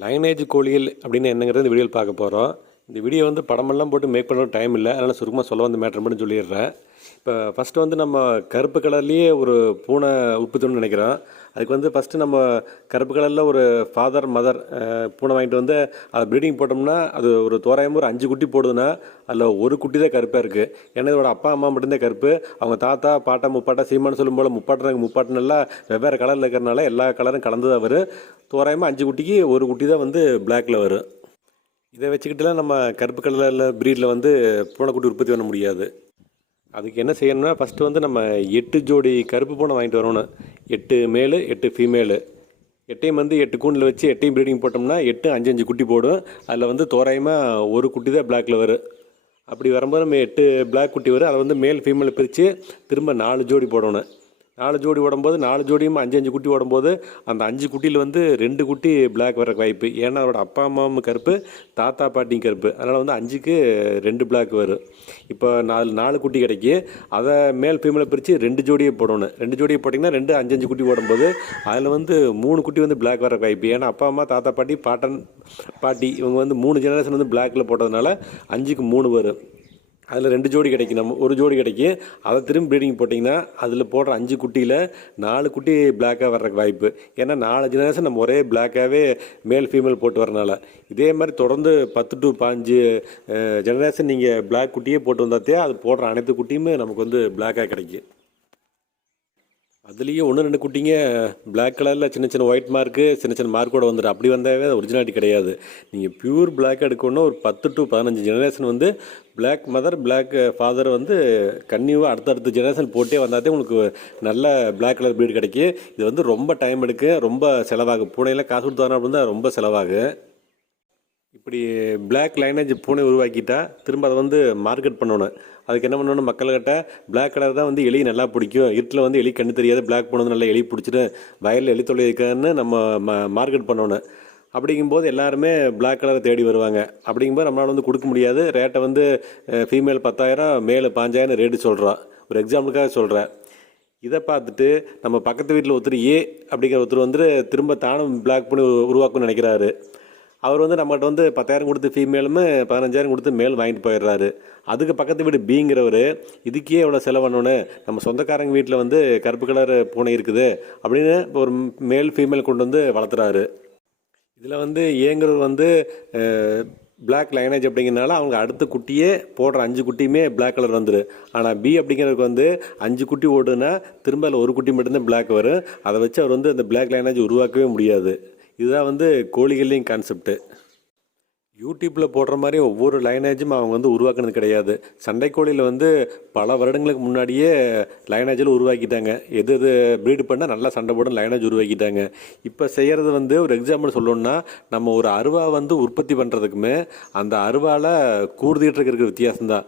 Lineage கோழிகள் அப்படின்னு என்னங்கிறது இந்த வீடியோவில் பார்க்க போகிறோம். இந்த வீடியோ வந்து படமெல்லாம் போட்டு மேக் பண்ண டைம் இல்லை, அதனால் சுருக்கமாக சொல்ல வந்த மேட்ரு மட்டும் சொல்லிடுறேன். இப்போ ஃபஸ்ட்டு வந்து நம்ம கருப்பு கலர்லேயே ஒரு பூனை உற்பத்தின்னு நினைக்கிறோம். அதுக்கு வந்து ஃபஸ்ட்டு நம்ம கருப்பு கலரில் ஒரு ஃபாதர் மதர் பூனை வாங்கிட்டு வந்து அதை ப்ரீடிங் போட்டோம்னா அது ஒரு தோராயமாக ஒரு 5 குட்டி போடுதுன்னா அதில் ஒரு குட்டி தான் கருப்பாக இருக்குது. ஏன்னா இதோட அப்பா அம்மா மட்டும்தான் கருப்பு. அவங்க தாத்தா பாட்டா முப்பாட்டா சீமான்னு சொல்லும் போல் முப்பாட்டினெல்லாம் வெவ்வேறு கலரில் இருக்கிறனால எல்லா கலரும் கலந்து தான் வரும். தோராயமாக 5 குட்டிக்கு ஒரு குட்டி தான் வந்து பிளாக்கில் வரும். இதை வச்சுக்கிட்டுலாம் நம்ம கருப்பு கலரில் ப்ரீடில் வந்து பூனைக்குட்டி உற்பத்தி பண்ண முடியாது. அதுக்கு என்ன செய்யணும்னா ஃபஸ்ட்டு வந்து நம்ம 8 ஜோடி கருப்பு பூனை வாங்கிட்டு வரணும். 8 மேலு 8 ஃபீமேலு. 8ஐயும் வந்து 8 கூண்டில் வச்சு 8ஐயும் ப்ரீடிங் போட்டோம்னா 8 5 குட்டி போடும். அதில் வந்து தோராயமாக ஒரு குட்டி தான் பிளாக்கில் வரும். அப்படி வரும்போது நம்ம 8 பிளாக் குட்டி வரும். அதை வந்து மேல் ஃபீமேலை பிரித்து திரும்ப 4 ஜோடி போடணும். 4 ஜோடி ஓடும்போது 4 ஜோடியும் 5 குட்டி ஓடும்போது அந்த 5 குட்டியில் வந்து 2 குட்டி பிளாக் வர வாய்ப்பு. ஏன்னா அதோட அப்பா அம்மாவும் கருப்பு, தாத்தா பாட்டியும் கருப்பு. அதனால் வந்து 5க்கு 2 பிளாக் வரும். இப்போ 4 குட்டி கிடைக்கி. அதை மேல் ஃபீமேலை பிரித்து 2 ஜோடியை போடணும். 2 ஜோடியை போட்டிங்கன்னா 2 5 குட்டி ஓடும்போது அதில் வந்து 3 குட்டி வந்து பிளாக் வர வாய்ப்பு. ஏன்னா அப்பா அம்மா தாத்தா பாட்டி பாட்டி இவங்க வந்து 3 ஜெனரேஷன் வந்து பிளாக்கில் போட்டதுனால 5க்கு 3 வரும். அதில் 2 ஜோடி கிடைக்கும். நம்ம ஒரு ஜோடி கிடைக்கும். அதை திரும்பி ப்ரீடிங் போட்டிங்கன்னா அதில் போடுற 5 குட்டியில் 4 குட்டி பிளாக்காக வர்றதுக்கு வாய்ப்பு. ஏன்னா 4 ஜெனரேஷன் நம்ம ஒரே பிளாக்காகவே மேல் ஃபீமேல் போட்டு வரனால. இதே மாதிரி தொடர்ந்து 10 to 15 ஜெனரேஷன் நீங்கள் பிளாக் குட்டியே போட்டு வந்தாத்தே அது போடுற அனைத்து குட்டியுமே நமக்கு வந்து பிளாக்காக கிடைக்கும். அதுலேயும் 1-2 குட்டிங்க பிளாக் கலரில் சின்ன சின்ன ஒயிட் மார்க்கு சின்ன சின்ன மார்க்கோடு வந்துடும். அப்படி வந்தாவே அது ஒரிஜினாலிட்டி கிடையாது. நீங்கள் பியூர் பிளாக் எடுக்கணுன்னா ஒரு 10 to 15 ஜெனரேஷன் வந்து பிளாக் மதர் பிளாக் ஃபாதர் வந்து கன்னியூவாக அடுத்தடுத்த ஜெனரேஷன் போட்டே வந்தாதே உங்களுக்கு நல்ல பிளாக் கலர் ப்ரீடு கிடைக்கும். இது வந்து ரொம்ப டைம் எடுக்கு, ரொம்ப செலவாகும். பூனையில் காசு கொடுத்து வரணும் அப்படின்னு தான் ரொம்ப செலவாகும். இப்படி பிளாக் லைனேஜ் பூனை உருவாக்கிட்டா திரும்ப அதை வந்து மார்க்கெட் பண்ணணும். அதுக்கு என்ன பண்ணணும், மக்கள்கிட்ட பிளாக் கலர் தான் வந்து எலி நல்லா பிடிக்கும், இருட்டில் வந்து எலி கண்ணு தெரியாது, பிளாக் பூனை வந்து நல்லா எலி பிடிச்சிட்டு வயலில் எலி தொல்லை இருக்கான்னு நம்ம மார்க்கெட் பண்ணணும். அப்படிங்கும்போது எல்லாருமே பிளாக் கலரை தேடி வருவாங்க. அப்படிங்கும்போது நம்மளால் வந்து கொடுக்க முடியாது. ரேட்டை வந்து ஃபீமேல் 10,000 மேல் 5,000 ரேட்டு சொல்கிறோம். ஒரு எக்ஸாம்பிளுக்காக சொல்கிறேன். இதை பார்த்துட்டு நம்ம பக்கத்து வீட்டில் ஒருத்தர் அப்படிங்கிற ஒருத்தர் வந்து திரும்ப தானும் பிளாக் பூனை உருவாக்கணும்னு நினைக்கிறாரு. அவர் வந்து நம்மகிட்ட வந்து 10,000 கொடுத்து ஃபீமேலும் 15,000 கொடுத்து மேல் வாங்கிட்டு போயிடுறாரு. அதுக்கு பக்கத்து வீடு பிங்கிறவர் இதுக்கே எவ்வளோ செலவு பண்ணணும், நம்ம சொந்தக்காரங்க வீட்டில் வந்து கருப்பு கலர் பூனை இருக்குது அப்படின்னு ஒரு மேல் ஃபீமேல் கொண்டு வந்து வளர்த்துறாரு. இதில் வந்து ஏங்கிறவர் வந்து பிளாக் லைனேஜ் அப்படிங்கிறனால அவங்க அடுத்த குட்டியே போடுற 5 குட்டியுமே பிளாக் கலர் வந்துடும். ஆனால் பி அப்படிங்கிறதுக்கு வந்து 5 குட்டி ஓடுனா திரும்ப அதில் ஒரு குட்டி மட்டும்தான் பிளாக் வரும். அதை வச்சு அவர் வந்து அந்த பிளாக் லைனேஜ் உருவாக்கவே முடியாது. இதுதான் வந்து கோழிகள்லையும் கான்செப்ட்டு. யூடியூப்பில் போடுற மாதிரி ஒவ்வொரு லைனேஜும் அவங்க வந்து உருவாக்குனது கிடையாது. சண்டை கோழியில் வந்து பல வருடங்களுக்கு முன்னாடியே லைனேஜில் உருவாக்கிட்டாங்க. எது ப்ரீடு பண்ணால் நல்லா சண்டை போட லைனேஜ் உருவாக்கிட்டாங்க. இப்போ செய்கிறது வந்து ஒரு எக்ஸாம்பிள் சொல்லணுன்னா, நம்ம ஒரு அருவா வந்து உற்பத்தி பண்ணுறதுக்குமே அந்த அருவாவில் கூர்திட்டு இருக்கிற வித்தியாசம்தான்.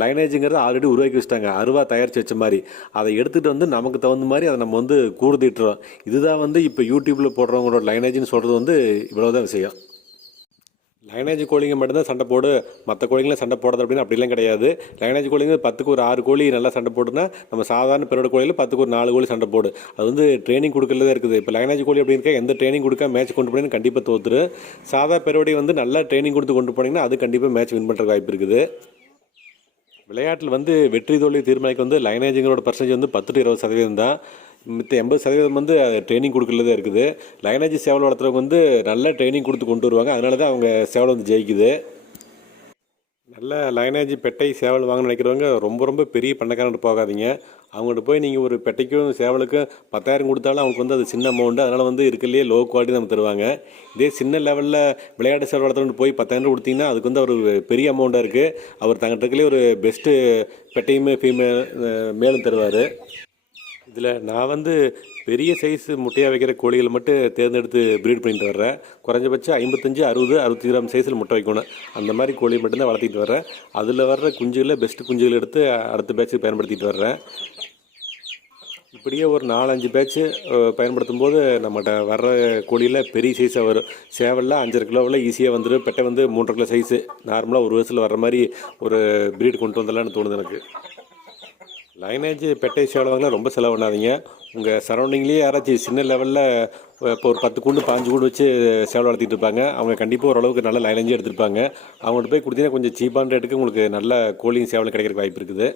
லைனேஜுங்கிறது ஆல்ரெடி உருவாக்கி வச்சுட்டாங்க, அருவா தயாரித்து வச்ச மாதிரி. அதை எடுத்துகிட்டு வந்து நமக்கு தகுந்த மாதிரி அதை நம்ம வந்து கூர்திட்டுறோம். இதுதான் வந்து இப்போ யூடியூப்பில் போடுறவங்களோட லைனேஜ்னு சொல்கிறது வந்து இவ்வளோதான் விஷயம். லைனேஜ் கோழிங்க மட்டும்தான் சண்டை போடு, மற்ற கோழிங்களாம் சண்டை போடுறது அப்படின்னு அப்படிலாம் கிடையாது. லைனேஜ் கோழிங்க 10க்கு ஒரு 6 கோழி நல்லா சண்டை போடுனா, நம்ம சாதாரண பெரோட கோழியில் 10க்கு ஒரு 4 கோழி சண்டை போடு. அது வந்து ட்ரைனிங் கொடுக்கறதே இருக்குது. இப்போ லைனேஜ் கோழி அப்படின்னு எந்த ட்ரைனிங் கொடுக்க மேட்ச் கொண்டு போனீங்கன்னா கண்டிப்பாக தோத்துரு. சாதா பெரோடி வந்து நல்லா ட்ரைனிங் கொடுத்து கொண்டு போனீங்கன்னா அது கண்டிப்பாக மேட்ச் வின் பண்ணுற வாய்ப்பு இருக்குது. விளையாட்டில் வந்து வெற்றி தோல்வி தீர்மானிக்க வந்து லைனேஜுங்களோட பர்சன்டேஜ் வந்து 10 to 20% தான். மித்த 80% வந்து ட்ரைனிங் கொடுக்கறதே இருக்குது. லைனேஜ் சேவல் வளர்த்துறவங்க வந்து நல்ல ட்ரைனிங் கொடுத்து கொண்டு வருவாங்க. அதனால தான் அவங்க சேவல் வந்து ஜெயிக்குது. நல்ல லைனேஜ் பெட்டை சேவல் வாங்கணும்னு நினைக்கிறவங்க ரொம்ப ரொம்ப பெரிய பண்ணக்காரன்ட்டு போகாதீங்க. அவங்கள்ட்ட போய் நீங்கள் ஒரு பெட்டைக்கும் சேவலுக்கும் 10,000 கொடுத்தாலும் அவங்களுக்கு வந்து அது சின்ன அமௌண்ட்டு. அதனால் வந்து இருக்கிறதுலே லோ குவாலிட்டி நம்ம தருவாங்க. இதே சின்ன லெவலில் விளையாட்டு சேவல் வளர்த்துறவங்க போய் 10,000 கொடுத்தீங்கன்னா அதுக்கு வந்து ஒரு பெரிய அமௌண்ட்டாக இருக்குது. அவர் தங்கிட்ட இருக்கிறதுலே ஒரு பெஸ்ட்டு பெட்டையுமே மேலும் தருவார். இதில் நான் வந்து பெரிய சைஸு முட்டையாக வைக்கிற கோழிகளை மட்டும் தேர்ந்தெடுத்து ப்ரீட் பண்ணிட்டு வர்றேன். குறைஞ்சபட்சம் 55, 60, 60 கிராம் சைஸில் முட்டை வைக்கணும். அந்த மாதிரி கோழி மட்டும்தான் வளர்த்திட்டு வர்றேன். அதில் வர்ற குஞ்சுகளில் பெஸ்ட்டு குஞ்சுகள் எடுத்து அடுத்த பேட்சுக்கு பயன்படுத்திட்டு வர்றேன். இப்படியே ஒரு 4-5 பேட்ச்சு பயன்படுத்தும் போது நம்மகிட்ட வர்ற கோழியில் பெரிய சைஸாக வரும். சேவலில் 5.5 கிலோவில் ஈஸியாக வந்துடும். பெட்டை வந்து 3.5 கிலோ சைஸு நார்மலாக ஒரு வருஷத்தில் வர்ற மாதிரி ஒரு ப்ரீட் கொண்டு வந்துடலான்னு தோணுது எனக்கு. லைனேஜ் பெட்டை சேவல் வாங்கினா ரொம்ப செலவு பண்ணாதீங்க. உங்கள் சரௌண்டிங்லேயே யாராச்சும் சின்ன லெவலில் இப்போ ஒரு 10 கூண்டு 5 கூண்டு வச்சு சேவல் வளர்த்திட்டு இருப்பாங்க. அவங்க கண்டிப்பாக ஓரளவுக்கு நல்ல லைனேஜே எடுத்திருப்பாங்க. அவங்கள்ட்ட போய் கொடுத்தீங்கன்னா கொஞ்சம் சீப்பான ரேட்டுக்கு உங்களுக்கு நல்ல கோழியும் சேவலும் கிடைக்கிறதுக்கு வாய்ப்பு இருக்குது.